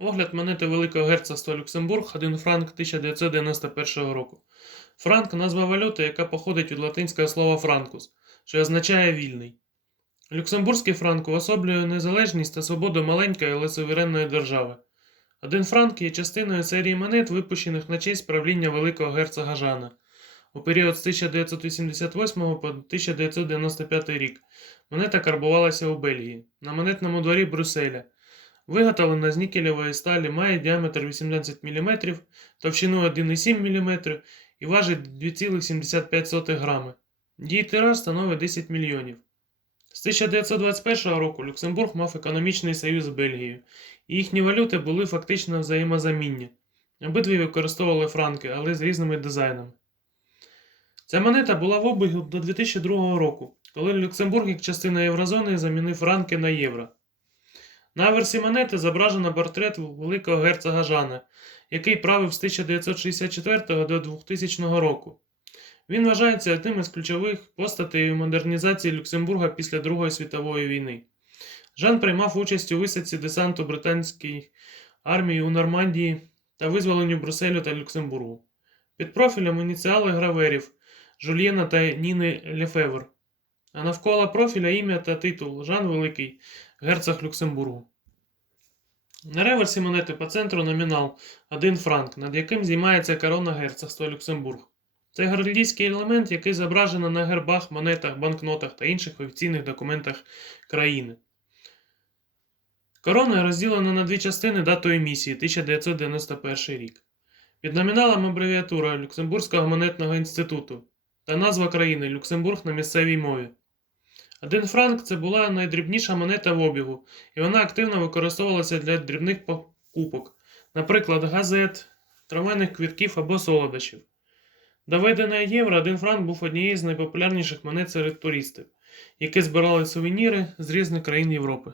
Огляд монети Великого герцогства Люксембург 1 франк 1991 року. Франк назва валюти, яка походить від латинського слова франкус, що означає вільний. Люксембурзький франк уособлює незалежність та свободу маленької, але суверенної держави. Один франк є частиною серії монет, випущених на честь правління Великого герцога Жана у період з 1988 по 1995 рік. Монета карбувалася у Бельгії на монетному дворі Брюсселя. Виготовлена з нікелевої сталі, має діаметр 18 мм, товщину 1,7 мм і важить 2,75 грами. Її тираж становить 10 мільйонів. З 1921 року Люксембург мав економічний союз з Бельгією, і їхні валюти були фактично взаємозамінні. Обидві використовували франки, але з різними дизайнами. Ця монета була в обігу до 2002 року, коли Люксембург як частина Єврозони замінив франки на євро. На аверсі монети зображено портрет великого герцога Жана, який правив з 1964 до 2000 року. Він вважається одним із ключових постатей модернізації Люксембурга після Другої світової війни. Жан приймав участь у висадці десанту британської армії у Нормандії та визволенню Брюсселю та Люксембургу. Під профілем ініціали граверів Жульєна та Ніни Лефевр, а навколо профіля ім'я та титул Жан Великий, герцог Люксембургу. На реверсі монети по центру номінал 1 франк, над яким здіймається корона герцогства Люксембург. Це гвардійський елемент, який зображено на гербах, монетах, банкнотах та інших офіційних документах країни. Корона розділена на дві частини датою емісії 1991 рік. Під номіналом абревіатура Люксембурзького монетного інституту та назва країни Люксембург на місцевій мові. Один франк це була найдрібніша монета в обігу, і вона активно використовувалася для дрібних покупок, наприклад, газет, травяних квітків або солодощів. До введення євро один франк був однією з найпопулярніших монет серед туристів, які збирали сувеніри з різних країн Європи.